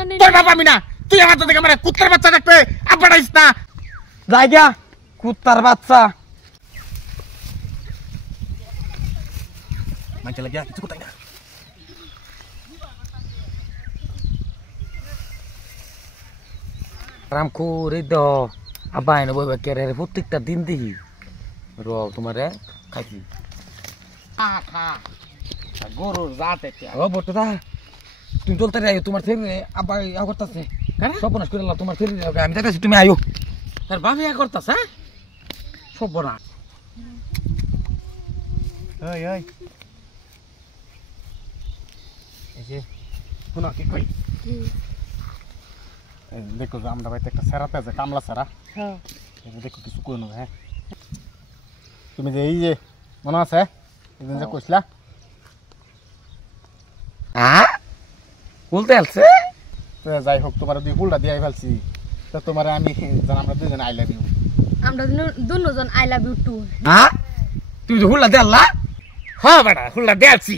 না নি তোর বাপ আমি না তুই আমার তো দেখে আমার কুত্তার বাচ্চা ডাকবে আব্বা ডাইস না জায়গা কুত্তার বাচ্চা মানতে লাগিয়া কিছু কোথায় না রাম করে দ আব্বা এনে বইবা কেরে প্রত্যেকটা দিন দেখি র তোমারে খাইছি খা খা গরু জাত এটা ও বটদা তুমি চলতে রে তোমার ছেলে আব্বা ইয়া করতেছে কেন সপনাশ করে আল্লাহ তোমার ছেলে আমি দেখতেছি তুমি আইও তার বাপ ইয়া করতাছ হ্যাঁ সব না ওই ওই এই যে শোনো কি কই এই দেখো যে আমরা বাইতে একটা সেরাতে আছে কামলা সেরা হ্যাঁ এই দেখো কিছু কই না হ্যাঁ তুমি যে এই যে মনে আছে এদিন যে কইছলা বলতে আসছে তো যাই হোক তোমার দুই ফুলটা দিয়ে ফেলছি তো তোমার আমি জান আমরা দুইজন আই লাভ ইউ আমরা দুজন আই লাভ ইউ টু তুমি তো হুল্লা দে আল্লাহ হ্যাঁ বেটা ফুলটা দেয়াছি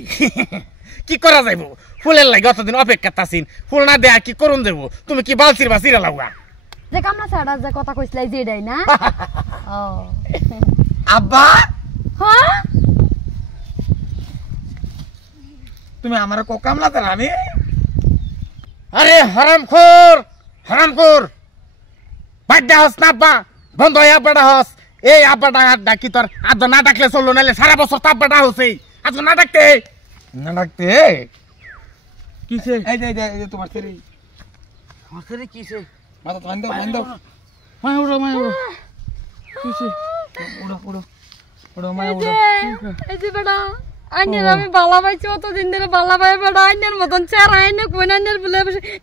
কি করা যাইব ফুলের লাগে অতদিন অপেক্ষা তাছিন ফুল না দেয়া কি করুন যাইব তুমি কি বালছির বা চিরা লাগবা যে কামলা ছাড়া যে কথা কইছলাই যে এটাই না ও আব্বা হ্যাঁ তুমি আমার কামলা দেন আমি আরে হারামখোর বাড্ডা হস না আব্বা বন্ধ হয় আব্বাটা হস এই আব্বাটা ডাকি তোর আজ না ডাকলে চললো নাহলে সারা বছর তো আব্বাটা হসে আজ না ডাকতে না ডাকতে কিসে এই যে তোমার ছেলে আমার ছেলে কিসে মাথা তো বান্ধব মায় উড়ো কিসে উড়ো মায়া উড়ো এই যে বেটা আইনের আমি বালা পাইছি অতদিন ধরে বালা পাই বেটা আইনের মতন চেহারা আইনে কোন আইনের বলে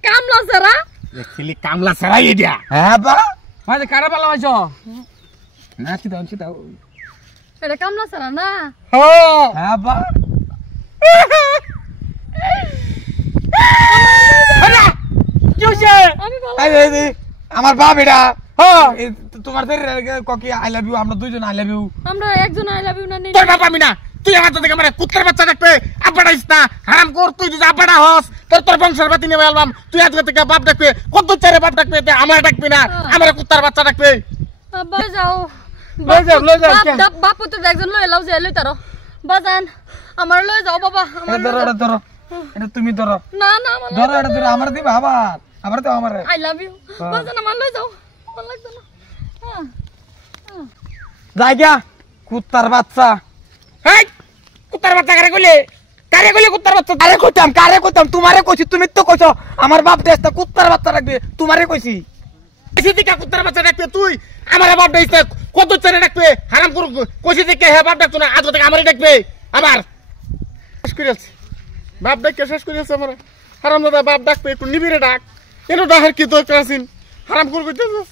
কামলা চেহারা দেখলি কামলা ছাড়াই দিয়া হ্যাঁ আব্বা মাঝে কারা ভালো হয়েছ না দাও এটা কামলা চেহারা না হ্যাঁ আব্বা কি হয়েছে আমি বালা এই আমার বাপ এটা তোমার ছেলে ককি আই লাভ ইউ আমরা দুইজন আই লাভ ইউ আমরা একজন আই লাভ ইউ না নি তোর বাপ আমি না তুই আমার তো দেখে আমার কুত্তার বাচ্চা ডাকবে আব্বা ডাইস না হারাম কর তুই যদি আব্বাটা হস তোর বংশের বাতি নেবে আলবাম তুই আজকে থেকে বাপ ডাকবে কত চারে বাপ ডাকবে আমার ডাকবি না আমার কুত্তার বাচ্চা ডাকবে আব্বা যাও লই যাও বাপু তো একজন লই লাও যাই লই তারো বাজান আমার লই যাও বাবা আমার ধরো এটা তুমি ধরো না না আমার ধরো এটা ধরো আমার দিবা আবার তো আমার আই লাভ ইউ বাজান আমার লই যাও ভালো লাগতো না জায়গা কুত্তার বাচ্চা হেই কুত্তার বাচ্চা কারে কইলে কুত্তার বাচ্চা কারে কইতাম তোমারে কইছি তুমি তো কইছো আমার বাপ দেশটা কুত্তার বাচ্চা রাখবে তোমারে কইছি সিদিকা কুত্তার বাচ্চা ডাকবে তুই আমার বাপ ডাইস কত চারে ডাকবে হারাম কর কইছি থেকে হে বাপ ডাকতো না আজ থেকে আমারই ডাকবে আবার শেষ করে আছে বাপ ডাককে শেষ করে আছে আমার হারাম দাদা বাপ ডাকবে একটু নিবিড়ে ডাক এনো ডাকার কি দরকার আছেন হারাম কর কইতেছিস